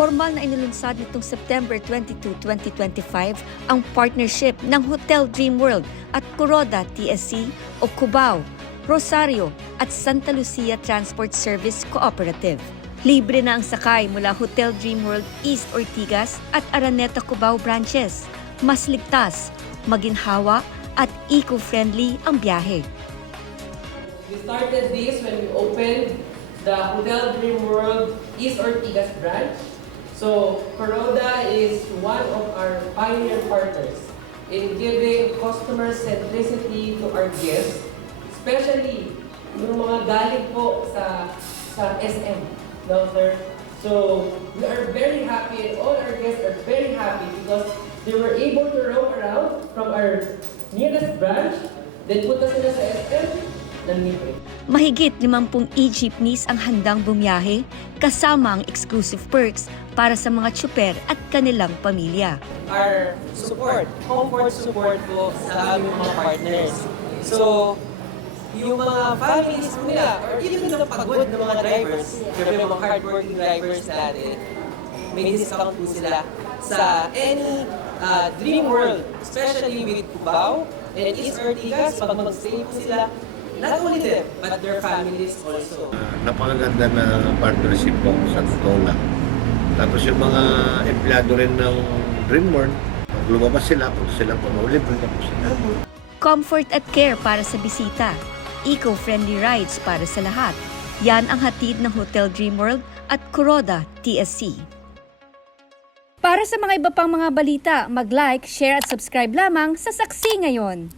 Formal na inilunsad nitong September 22, 2025 ang partnership ng Hotel Dream World at Kuroda TSC o Cubao, Rosario at Santa Lucia Transport Service Cooperative. Libre na ang sakay mula Hotel Dream World East Ortigas at Araneta Cubao branches. Mas ligtas, maginhawa at eco-friendly ang biyahe. We started this when we opened the Hotel Dream World East Ortigas branch. So, Coroda is one of our pioneer partners in giving customer centricity to our guests, especially yung mga galing po sa sa SM, no sir? So, we are very happy and all our guests are very happy because they were able to roam around from our nearest branch, then punta sila sa SM. Mahigit 50 e-jeepneys ang handang bumiyahe kasama ang exclusive perks para sa mga tsuper at kanilang pamilya. our support, comfort support po sa aming mga partners. So, yung mga families po nila, or even the pagod ng mga drivers, yung mga hardworking drivers natin, may discount po sila sa any uh, dream world, especially with Cubao and East Ortigas, pag mag-stay po sila, not only them, but their families also. napakaganda na partnership po sa totoo lang. Tapos yung mga empleyado rin ng Dreamworld, lumabas sila, kung sila po maulibre na po sila. Comfort at care para sa bisita. Eco-friendly rides para sa lahat. Yan ang hatid ng Hotel Dream World at Kuroda TSC. Para sa mga iba pang mga balita, mag-like, share at subscribe lamang sa Saksi Ngayon.